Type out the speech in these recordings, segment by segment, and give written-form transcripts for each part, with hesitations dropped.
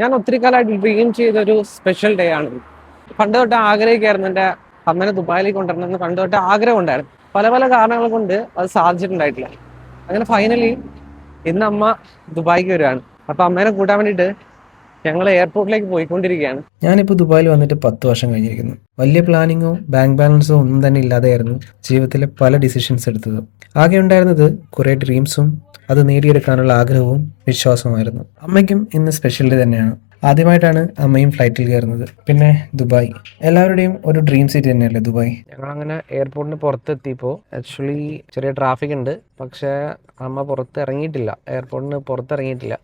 ഞാൻ ഒത്തിരി കാലമായിട്ട് ഡ്രീം ചെയ്തൊരു സ്പെഷ്യൽ ഡേ ആണ്. പണ്ട് തൊട്ട് ആഗ്രഹിക്കായിരുന്നു എൻ്റെ അമ്മേനെ ദുബായിലേക്ക് കൊണ്ടുവരണമെന്ന്. പണ്ട് തൊട്ട് ആഗ്രഹം ഉണ്ടായിരുന്നു. പല പല കാരണങ്ങൾ കൊണ്ട് അത് സാധിച്ചിട്ടുണ്ടായിട്ടില്ല. അങ്ങനെ ഫൈനലി ഇന്ന് അമ്മ ദുബായിക്ക് വരുവാണ്. അപ്പൊ അമ്മേനെ കൂട്ടാൻ വേണ്ടിയിട്ട് ഞങ്ങൾ എയർപോർട്ടിലേക്ക് പോയിക്കൊണ്ടിരിക്കുകയാണ്. ഞാനിപ്പോൾ ദുബായിൽ വന്നിട്ട് 10 വർഷം കഴിഞ്ഞിരിക്കുന്നു. വലിയ പ്ലാനിങ്ങോ ബാങ്ക് ബാലൻസോ ഒന്നും തന്നെ ഇല്ലാതെയായിരുന്നു ജീവിതത്തിലെ പല ഡിസിഷൻസ് എടുത്തത്. ആകെ ഉണ്ടായിരുന്നത് കുറേ ഡ്രീംസും അത് നേടിയെടുക്കാനുള്ള ആഗ്രഹവും വിശ്വാസവുമായിരുന്നു. അമ്മയ്ക്കും ഇന്ന് സ്പെഷ്യൽ ഡേ തന്നെയാണ്. ആദ്യമായിട്ടാണ് അമ്മയും ഫ്ലൈറ്റിൽ കയറുന്നത്. പിന്നെ ദുബായ് എല്ലാവരുടെയും ഒരു ഡ്രീം സിറ്റി തന്നെയല്ലേ ദുബായ്. ഞങ്ങളങ്ങനെ എയർപോർട്ടിന് പുറത്തെത്തിയപ്പോൾ ആക്ച്വലി ചെറിയ ട്രാഫിക് ഉണ്ട്. പക്ഷേ അമ്മ പുറത്ത് ഇറങ്ങിയിട്ടില്ല, എയർപോർട്ടിന് പുറത്തിറങ്ങിയിട്ടില്ല.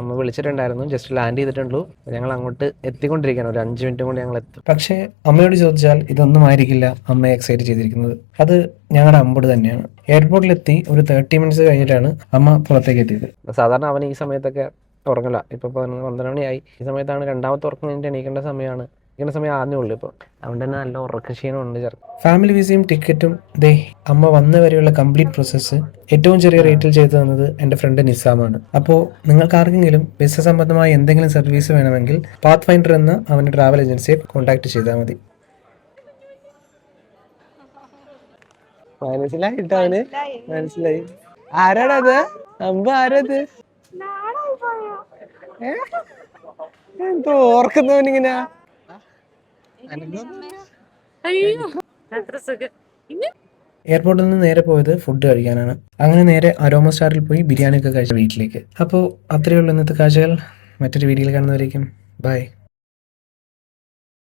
അമ്മ വിളിച്ചിട്ടുണ്ടായിരുന്നു, ജസ്റ്റ് ലാൻഡ് ചെയ്തിട്ടുള്ളൂ. ഞങ്ങൾ അങ്ങോട്ട് എത്തിക്കൊണ്ടിരിക്കുകയാണ്. ഒരു 5 മിനിറ്റ് കൊണ്ട് ഞങ്ങൾ എത്തും. പക്ഷേ അമ്മയോട് ചോദിച്ചാൽ ഇതൊന്നും ആയിരിക്കില്ല അമ്മയെ എക്സൈറ്റ് ചെയ്തിരിക്കുന്നത്. അത് ഞങ്ങളുടെ അമ്പട് തന്നെയാണ്. എയർപോർട്ടിലെത്തി ഒരു 30 മിനിറ്റ്സ് കഴിഞ്ഞിട്ടാണ് അമ്മ പുറത്തേക്ക് എത്തിയത്. സാധാരണ അവൻ ഈ സമയത്തൊക്കെ ഉറങ്ങില്ല. ഇപ്പോൾ 12 മണിയായി. ഈ സമയത്താണ് രണ്ടാമത്തെ ഉറക്കം കഴിഞ്ഞിട്ട് എണീക്കേണ്ട സമയമാണ്. ഇങ്ങനെ സമയം ആദ്യമേ ഇപ്പോൾ അതുകൊണ്ട് തന്നെ നല്ല ഉറക്കക്ഷീണമുണ്ട് ചെറുപ്പം. ഫാമിലി വിസയും ടിക്കറ്റും ദേ അമ്മ വന്ന വരെയുള്ള കംപ്ലീറ്റ് പ്രോസസ്സ് ഏറ്റവും ചെറിയ റേറ്റിൽ ചെയ്തു തന്നത് എൻ്റെ ഫ്രണ്ട് നിസാമാണ്. അപ്പോൾ നിങ്ങൾക്ക് ആർക്കെങ്കിലും വിസ സംബന്ധമായ എന്തെങ്കിലും സർവീസ് വേണമെങ്കിൽ പാത്ത് ഫൈൻഡർ എന്ന അവൻ്റെ ട്രാവൽ ഏജൻസിയെ കോൺടാക്ട് ചെയ്താൽ മതി. മനസ്സിലായിട്ടോ അവന്? മനസ്സിലായി. ആരാടത്? അമ്പ ആരത്? എന്തോ ഓർക്കുന്നവനിങ്ങനെ. എയർപോർട്ടിൽ നിന്ന് നേരെ പോയത് ഫുഡ് കഴിക്കാനാണ്. അങ്ങനെ നേരെ അരോമ സ്റ്റാറിൽ പോയി ബിരിയാണി ഒക്കെ കഴിച്ച വീട്ടിലേക്ക്. അപ്പോൾ അത്രയേ ഉള്ളൂ ഇന്നത്തെ കാഴ്ചകൾ. മറ്റൊരു വീഡിയോയിൽ കാണുന്നവരേക്കും ബൈ.